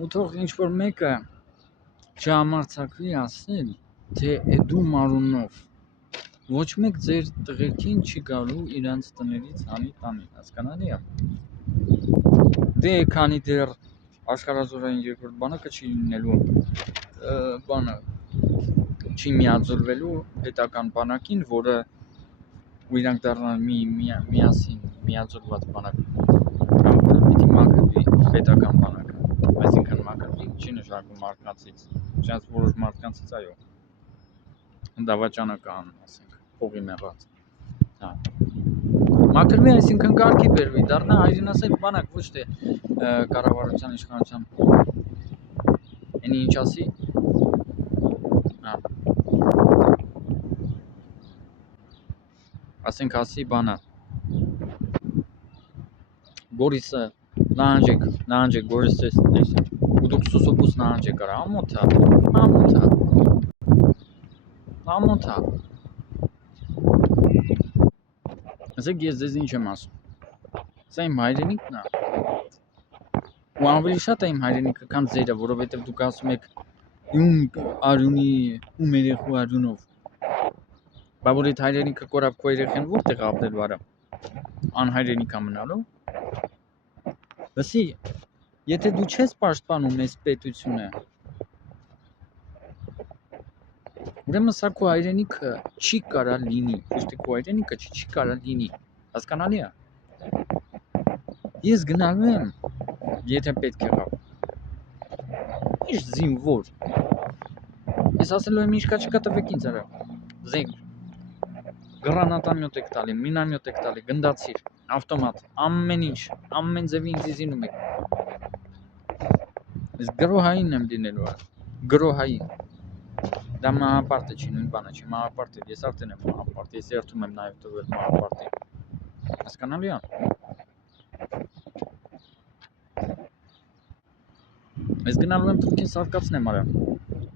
ու թող ինչ-որ մեկը չհամարձակվի ասել, թե դու մարունով ոչ մեկ ձեր տղերքին չի գալու իրանց տներից հանի տանի, հասկանալի է։ Դե քանի դեռ աշխարհազորային երկրորդ բանակը չի լինելու բանը չի միաձուլվելու պետական բանակին, որը ու իրանք դառնան միասին միաձուլված բանակ, կամ որը պիտի մաքրվի պետական բանակը, այսինքն մաքրվի չի նշանակում մարդկանցից, չնայած որոշ մարդկանցից այո, դավաճանական, ասենք, փողի մեղած, հա, մաքրվի, այսինքն կարգի բերվի, դառնա հայրենասեր բանակ, ոչ թե կառավարության իշխանության, այնի ինչ ասի, հա, ասենք ասի բանը, Գորիսը նահանջեք Գորիսը ու դուք սուսոպուս նահանջեք արա, ամոթա, ասեք ես ձեզ ինչ եմ ասում, սա իմ հայրենիքն է, ու ավելի շատ է իմ հայրենիքը, քան ձերը, որովհետև դուք ասում եք ում արյունի, ում երեխու արյունով, բա որ այդ հայրենիքը կորավ քո երեխեն որտեղ ապրելու արա, անհայրենիքա մնալու, լսի, եթե դու չես պաշտպանում այս պետությունը, ուրեմն սա քո հայրենիքը չի կարա լինի, ոչ թե քո հայրենիքը չի կարա լինի, հասկանալի է, ես գնալու եմ, եթե պետք եղավ, ինչ զինվոր, ես ասելու եմ ինչ կա չկա տվեք ինձ արա, զենք, գրանատամյոտ եք տալի, մինամյոտ եք տալի, գնդացիր, ավտոմատ, ամեն ինչ, ամեն ձևի ինձ զինում եք, ես գրոհային եմ լինելու, գրոհային, դա մահապարտ է չի, նույն բանը չի, մահապարտ է, ես արդեն եմ մահապարտ, ես երդում եմ նաև տվել մահապարտի, հասկանալի է, ես գնալու եմ թուրքին սարկացնեմ արա,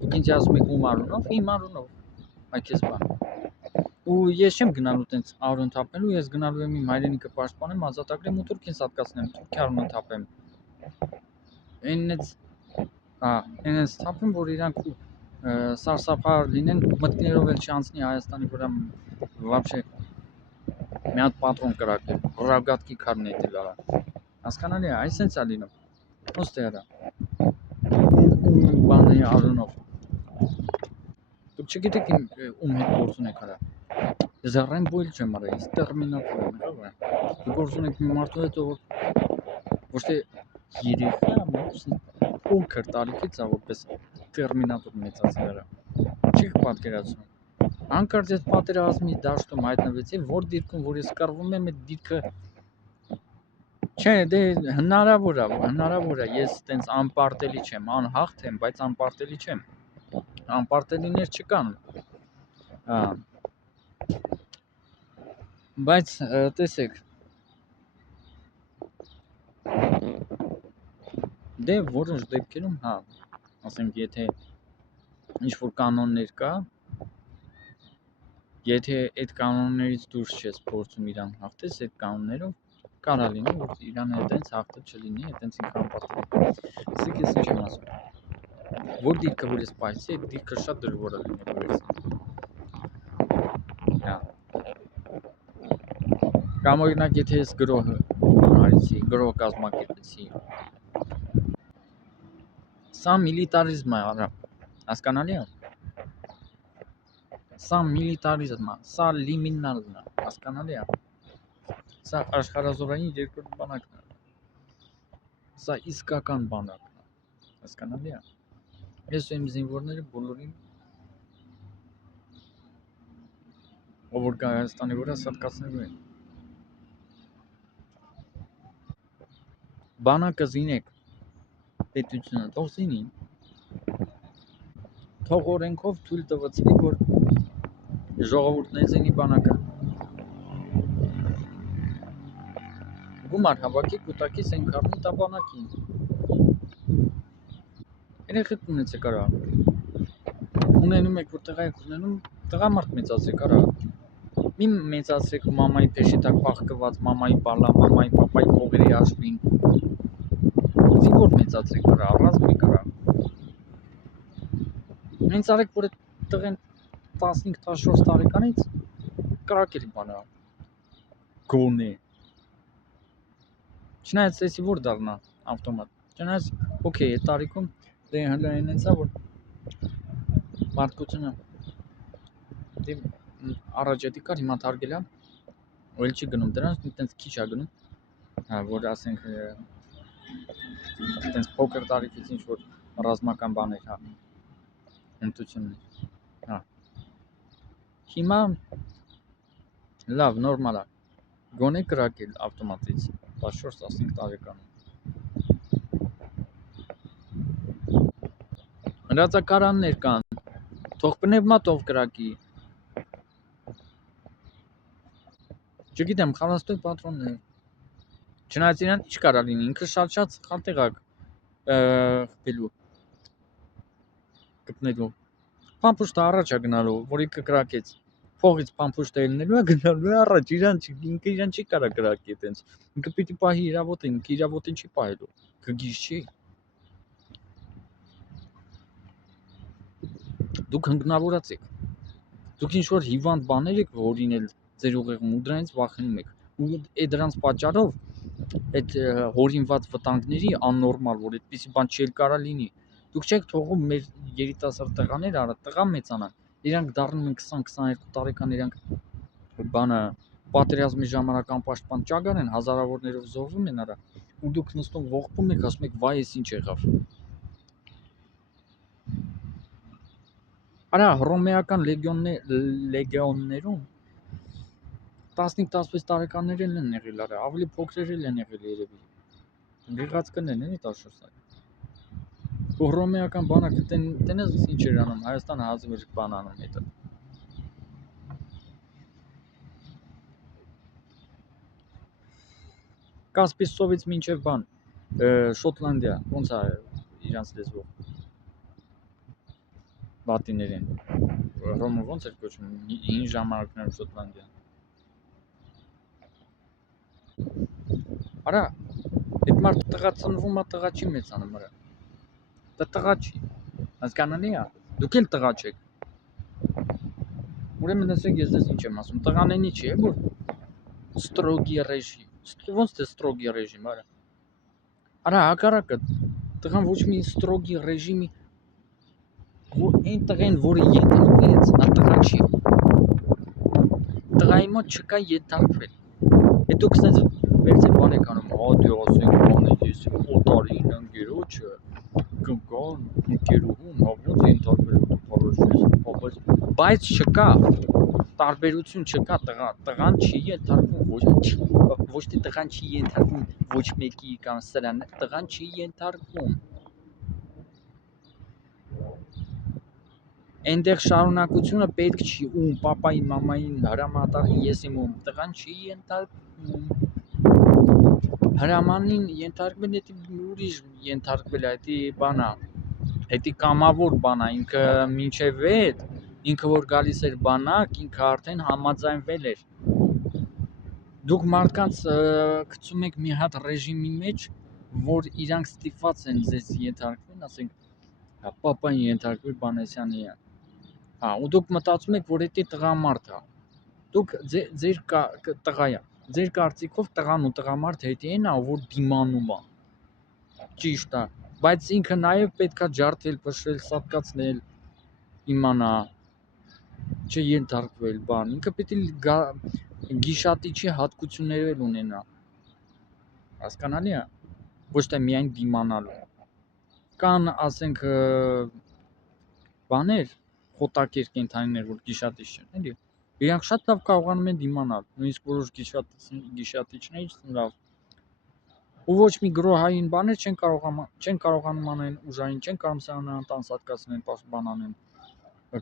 դուք ինձ ասում եք ում արունով, իմ արունով, այ քեզ բան, ու ես չեմ գնալու տենց արուն թափելու, ես գնալու եմ իմ հայրենիքը պաշտպանեմ, ազատագրեմ ու թուրքին սատկացնեմ, թուրքի արունը թափեմ, այնպես թափեմ, որ իրանք սարսափար լինեն, մտքներով էլ չանցնի Հայաստանի վրա вообще մի հատ պատրոն կրակել, ռագատկի քարն է դել արա, հասկանալի է, այսպես է լինում, ոստ է արա, բանի արունով, դուք չգիտեք ում հետ գործ ունեք արա, ես Ռեմբոյլ չեմ արա, ես տերմինատոր եմ, դուք գործ ունեք մի մարդու հետ, ոչ թե երեխա, փոքր տարիքից է որպես տերմինատոր մեծացել արա, չեք պատկերացնում, հանկարծ ես պատերազմի դաշտում հայտնվեցի, որ դիրքում, որ ես կռվում եմ, այդ դիրքը, չէ, դե հնարավոր է, ես տենց անպարտելի չեմ, անհաղթ եմ, բայց անպարտելի չեմ, անպարտելիներ չկան, բայց տեսեք, դե որոշ դեպքերում, հա, ասենք եթե ինչ-որ կանոններ կա, եթե այդ կանոններից դուրս չես փորձում իրան հաղթես, այդ կանոններով կարա լինի, որ իրան այդենց հաղթը չլինի, այդենց ինքը անպարտելի, ասեք ես ինչ եմ ասում, որ դիրքը, որ ես պայծի, այդ դիրքը շատ դժվար է լինելու ես, կամ օրինակ եթե ես գրոհը արեցի, գրոհ կազմակերպեցի, սա միլիտարիզմ է արա, հասկանալի է, սա միլիտարիզմ է, սա լիմինալն է, հասկանալի է, սա աշխարհազորային երկրորդ բանակն է, սա իսկական բանակն է, հասկանալի է, ես ու իմ զինվորները բոլորին, ով որ կա Հայաստանի վրա սատկացնելու են, բանակը զինեք, պետությունը թող զինի, թող օրենքով թույլ տվեցվի, որ ժողովուրդն է զինի բանակը, գումար հավաքի կուտակի զենք առնի տա բանակին, երեխեք ունեցեք արա, ունենում եք, որ տղա եք ունենում, տղամարդ մեծացեք արա, մի մեծացրեք մամայի փեշի տակ պաղկված, մամայի բալա, մամայի պապայի փողերի հաշվին, որ մեծացրի կրա, ռազմի կրա։ Հենց արեք որ այդ տղեն 15-14 տարեկանից կրակելի բանա գոնե։ Չնայած էսի որ դառնա ավտոմատ։ Չնայած օքեյ, այդ տարիքում դե հələ այնեցա որ մարդկությունը դե առաջադի կար հիմա թարգել է, ու չի գնում դրանց, այտենց քիչ է գնում, հա, որ ասենք այտենց փոքր տարիքից ինչ որ ռազմական բաներ, հա, հմտություններ, հա։ Հիմա լավ, նորմալ է։ Գոնե կրակել ավտոմատից 14-15 տարեկանում։ Հրացակարաններ կան, թող պնևմատով կրակի։ Չգիտեմ, խալաստոյ պատրոններ։ Չնայած իրան ինչ կարա լինի, ինքը շատ սխալ տեղ է խփելու, գտնելու։ Փամփուշտը առաջ է գնալու, որի կկրակեց։ Փողից փամփուշտը ելնելու է գնալու է առաջ, ինքը իրան չի կարա կրակի այտենց։ Ինքը պիտի պահի իրավոտին, ինքը իրավոտին չի պահելու։ Գգիշ չի։ Դուք հնգնավորած եք։ Դուք ինչ որ հիվանդ բաներ եք հորինել ձեր ուղեղում ու դրանից վախենում եք։ Ու այդ դրանց պատճառով այդ հորինված վտանգների աննորմալ, որ այդպիսի բան չի կարա լինի։ Դուք չեք թողում մեր երիտասարդ տղաները արա տղա մեծանան։ Իրանք դառնում են 20-22 տարեկան, իրանք բանը պատերազմի ժամանակ անպաշտպան ճագար են, հազարավորներով զոհվում են արա։ Ու դուք նստում ողբում եք, ասում եք վայ, էս ինչ եղավ։ Արա հռոմեական լեգիոններում 15-16 տարեկաններ են եղել արա, ավելի փոքրեր են եղել երևի։ Եղած կնեն էլի 14 տարի։ Ու հռոմեական բանակը տենես ինչ էր անում, Հայաստանը հազիվ էր բան անում հետը։ Կասպիցովից մինչև բան, Շոտլանդիա, ոնց է իրանց լեզվով։ Լատիներեն։ Հռոմը ոնց էր կոչվում, հին ժամանակներում Շոտլանդիա։ Արա, այդ մարդը տղա ծնվում է, տղա չի մեծանում արա։ Դա տղա չի։ Հասկանալի է։ Դուք էլ տղա չեք։ Ուրեմն ասեք ես դες ինչ եմ ասում, տղանենի չի, որ ստրոգի ռեժիմ։ Ոնց թե ստրոգի ռեժիմ, արա։ Արա, հակառակը, տղան ոչ մի ստրոգի ռեժիմի որ այն տղեն, որը ենթարկվեց, նա տղա չի։ Տղայի մոտ չկա ենթարկվել։ Այդ դուք ասես վերցեք բան եք անում, հա դե ասենք բանը ես օտարին ընկերոջը կգան ընկերուհուն, հա ոնց ենթարկվելու դու բայց չկա տարբերություն չկա տղան չի ենթարկվում ոչ թե տղան չի ենթարկվում ոչ մեկի կամ սրան տղան չի ենթարկվում այնտեղ շարունակությունը պետք չի ում պապային մամային հրամանատարին ես իմ ում տղան չի ենթարկվում հրամանին ենթարկվել է ուրիշ ենթարկվել է դա բանա դա կամավոր բանա ինքը մինչև այդ ինքը որ գալիս էր բանակ ինքը արդեն համաձայնվել էր դուք մարդկանց գցում եք մի հատ ռեժիմի մեջ որ իրանք ստիպված են ձեզ ենթարկվեն ասենք պապային ենթարկվել Բանեսյանի հա ու դուք մտածում եք որ դա տղամարդ է դուք ձեր տղա է ձեր կարծիքով տղան ու տղամարդ հետի են որ դիմանում է ճիշտ է բայց ինքը նաև պետքա ջարդել փշրել սատկացնել իմանա չենթարկվել բան ինքը պիտի գիշատիչի հատկություններ էլ ունենա հասկանալի է ոչ թե միայն դիմանալու կան ասենք բաներ խոտակեր կենթանիներ որ գիշատիչ չեն էլի իրանք շատ լավ կարողանում են դիմանալ նույնիսկ որոշ գիշատիչներ լավ ու ոչ մի գրոհային բաներ չեն կարողանում անեն ուժային չեն կարող սրանան տան սատկացնեն բան անեն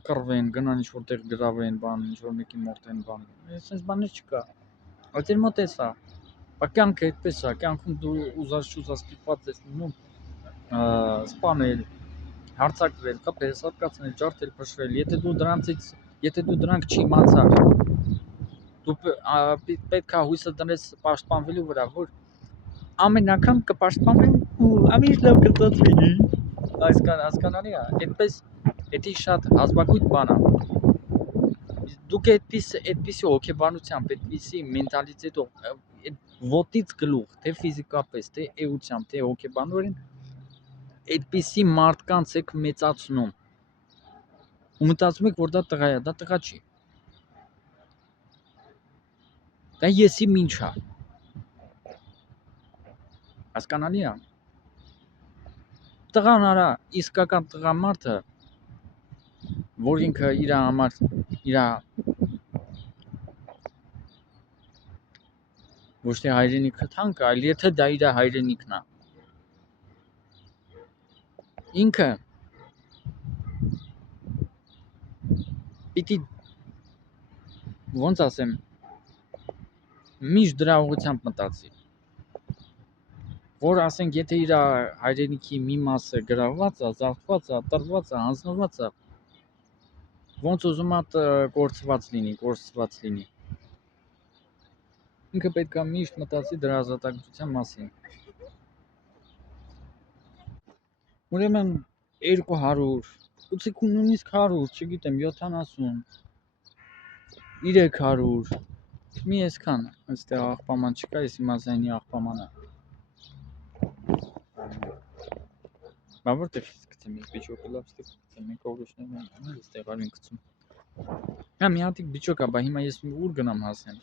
կռվեն գնան ինչ որտեղ գրավեն բան ինչ որ մեկի մորտեն բան այսպես բաներ չկա բայց իր մոտ էսա բա կյանքը այդպես է կյանքում դու ուզած չուզած ստիպված ես լինում սպանել հարցակվել կապել սատկացնել ջարդել փշրել եթե դու դրանք չիմացար դու պետքա հույսը դնես պաշտպանվելու վրա որ ամեն անգամ կպաշտպանեն ու ամեն լավ կծած լինի։ Հասկանալի է, այդպես էդի շատ հազվագույն բան է։ Դուք այդպիսի հոգեբանությամբ, այդպիսի մենտալիտետով, այդ ոտից գլուխ, թե ֆիզիկապես, թե էությամբ, թե հոգեբանորեն, այդպիսի մարդկանց եք մեծացնում։ Ու մտածում եք, որ դա տղա է, դա տղա չի։ Դա եսի ինչ է։ Հասկանալի է։ Տղան արա, իսկական տղամարդը, որ ինքը իր համար իր ոչ թե հայրենիքը թանկ, այլ եթե դա իր հայրենիքն է։ Ինքը պիտի ոնց ասեմ, միշտ դրա ուղղությամբ մտածի։ Որ ասենք, եթե իր հայրենիքի մի մասը գրավված է, զարթված է, տրված է, հանձնված է, ոնց ուզում է կորցված լինի։ Ինքը պետք է միշտ մտածի դրա ազատագրության մասին։ Ուրեմն 200, գուցե նույնիսկ 100, չգիտեմ, 70, 300, մի այսքան, այստեղ աղբաման չկա, ես իմազայնի աղբամանը։ Բա որտեղ ես գցեմ, ես բիճոկը լավ ստեղ գցեմ, մենք ողջունեմ, այստեղ արին գցում։ Հա մի հատիկ բիճոկ է, բա հիմա ես ուր գնամ հասնեմ։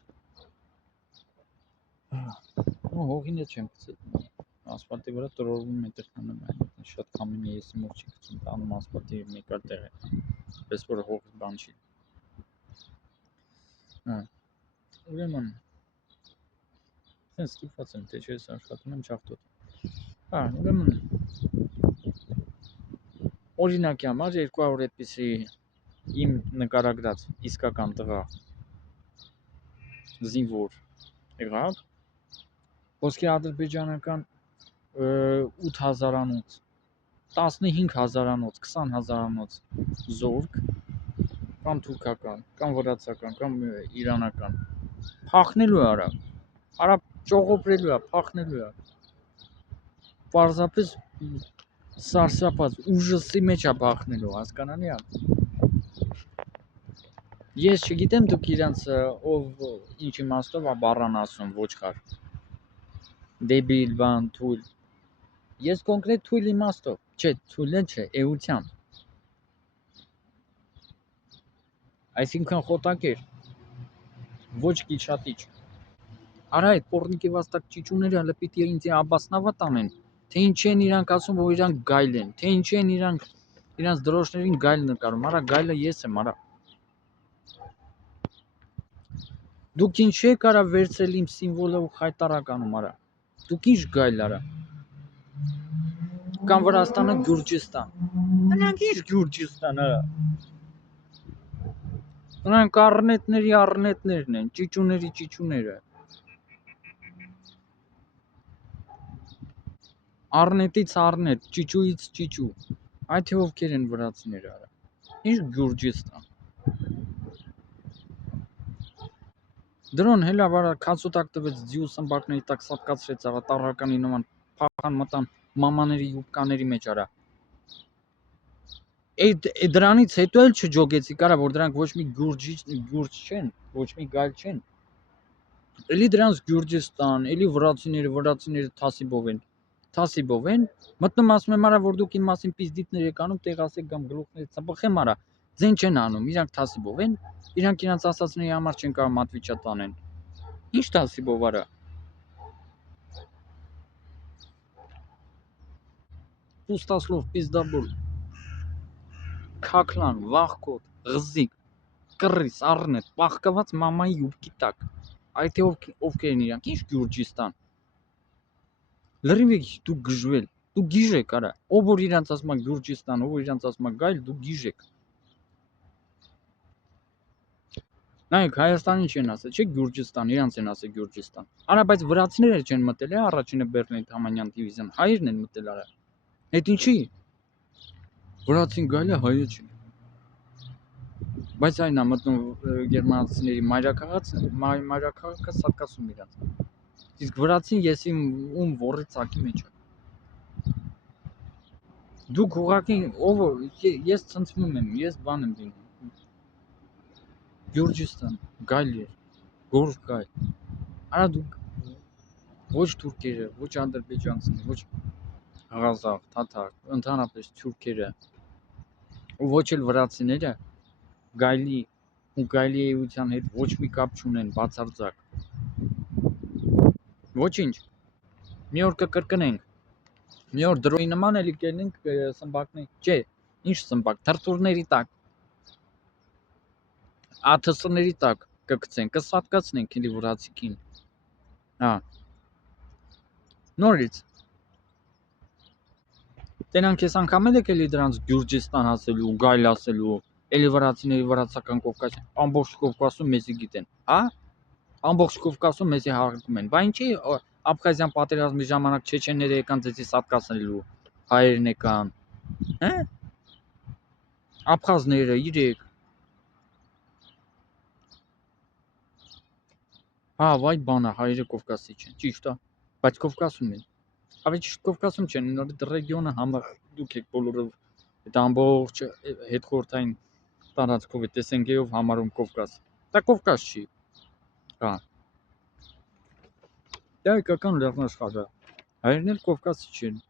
Ու հողին չեմ գցել։ Ասֆալտի վրա տրորվում է տխանում է, շատ քամին է, ես մոտ չի գցում, տանում ասֆալտի մեկ այլ տեղ է։ Պես որ հողի բան չի։ Հա։ Ուրեմն sense ստիպված եմ, թե չես աշխատում եմ ճախտոտ։ Հա, ուրեմն օրինակի համար 200 այդպիսի իմ նկարագրած իսկական տղա զինվոր եղավ, ոսկե ադրբեջանական 8000-անոց, 15000-անոց, 20000-անոց զորք, կամ թուրքական, կամ վրացական, կամ իրանական, փախնելու է արա ճողոպրելու է, փախնելու է, պարզապես սարսափած, ուժսի մեջ է փախնելու, հասկանալի է։ Ես չգիտեմ դուք իրանց ով ինչ իմաստով է բառան ասում ոչխար, դեբիլ, բան, թույլ, ես կոնկրետ թույլ իմաստով, չէ, թույլը չէ, էությամբ, այսինքն խոտակեր, ոչ կիչատիչ, արա այդ պորնիկի վաստակ ճիճուները հլը պիտի ինձ աբասնավատ անեն, թե ինչի են իրանք ասում, որ իրանք գայլ են, թե ինչի են իրանց դրոշներին գայլ նկարում, արա գայլը ես եմ, արա։ Դուք ինչի եք արա վերցել իմ սիմվոլը ու խայտարականում արա, դուք ինչ գայլ արա, կամ Վրաստանը Գյուրջիստան, նրանք ինչ Գյուրջիստան արա, նրանք առնետներն են, ճիճուները, առնետից առնետ, ճիճուից ճիճու, այդ թե ովքեր են վրացիները արա, ինչ Գյուրջիստան, դրոն հելա վարա քացոտակ տվեց ձյու սմբակների տակ սատկացրեց արա տարրականի նման փախան մտան մամաների յուբկաների մեջ արա։ Դրանից հետո էլ չջոգեցի կարա, որ դրանք ոչ մի գուրջ չեն, ոչ մի գայլ չեն։ Էլի դրանց Գյուրջիստան, էլի վրացիները թասիբով են, մտնում ասում եմ արա, որ դուք իմ մասին պիզդիտներ եք անում, տեղ ասեք կամ գլուխներից ծպխեմ արա, ձեն չեն անում, իրանք թասիբով են, իրանք իրանց ասածների համար չեն կարող մատվիճատ անեն։ Ինչ թասիբով արա։ Պուստասլով, պիզդաբուլ, քաքլան, վախկոտ, ղզիկ, կռիս, առնետ, պախկված մամայի յուբկի տակ, այդ թե ովքեր են իրանք, ինչ Գյուրջիստան։ Լրիվ եք դու գժվել, դու գիժեք արա, ով որ իրանց ասում է Գյուրջիստան, ով որ իրանց ասում է գայլ, դու գիժեք։ Նայեք, Հայաստանի չեն ասել, չէ Գյուրջիստան, իրանց են ասել Գյուրջիստան։ Արա, բայց վրացիները չեն մտել, առաջինը Բերլին Թամանյան դիվիզիան, հայերն են մտել արա։ Այդ ինչի։ Վրացին գայլը հայը չի։ Բայց այն է մտնում գերմանացիների մայրաքաղաքը սատկացում իրանց։ Իսկ վրացին ես ում ворի ցակի մեջ եմ։ Դուք ուղղակի ես ցնցվում եմ, ես բան եմ դինում։ Գյուրջիստան, գայլի, գորգ գայլ։ Արա դուք ոչ թուրքերը, ոչ ադրբեջանցիները, ոչ ղազախ, թաթար, ընդհանրապես թուրքերը, ու ոչ էլ վրացիները գայլի ու գայլի էության հետ ոչ մի կապ չունեն, բացարձակ։ Ոչինչ։ Մի օր կկրկնենք։ Մի օր դրոյի նման էլի կելնենք սմբակներ, չէ, ինչ սմբակ, թրթուրների տակ, ԱԹՍ-ների տակ կգցենք, կսատկացնենք էլի վրացիքին։ Հա։ Նորից։ Տենանք ես անգամ եք էլի դրանց Գյուրջիստան ասելու, գայլ ասելու, էլի վրացիների վրացական Կովկաս, ամբողջ Կովկասում մեզի գիտեն, հա։ Ամբողջ Կովկասում մեզի հարգում են։ Բա ինչի Աբխազիան պատերազմի ժամանակ չեչենները եկան ձեզի սատկացնելու, հայերն եկան, հա։ Աբխազները իրեք։ Հա, վայ բանա, հայերը Կովկասի չեն, ճիշտ է, բայց Կովկասում են։ Ավելի ճիշտ Կովկասում չեն, նորից ռեգիոնը համար դուք եք բոլորը այդ ամբողջ հետխորհրդային տարածքով այդ SNG-ով համարում Կովկաս։ Դա Կովկաս չի։ Հա։ Դա հայկական լեռնաշխարհը։ Հայերն էլ Կովկասի չեն։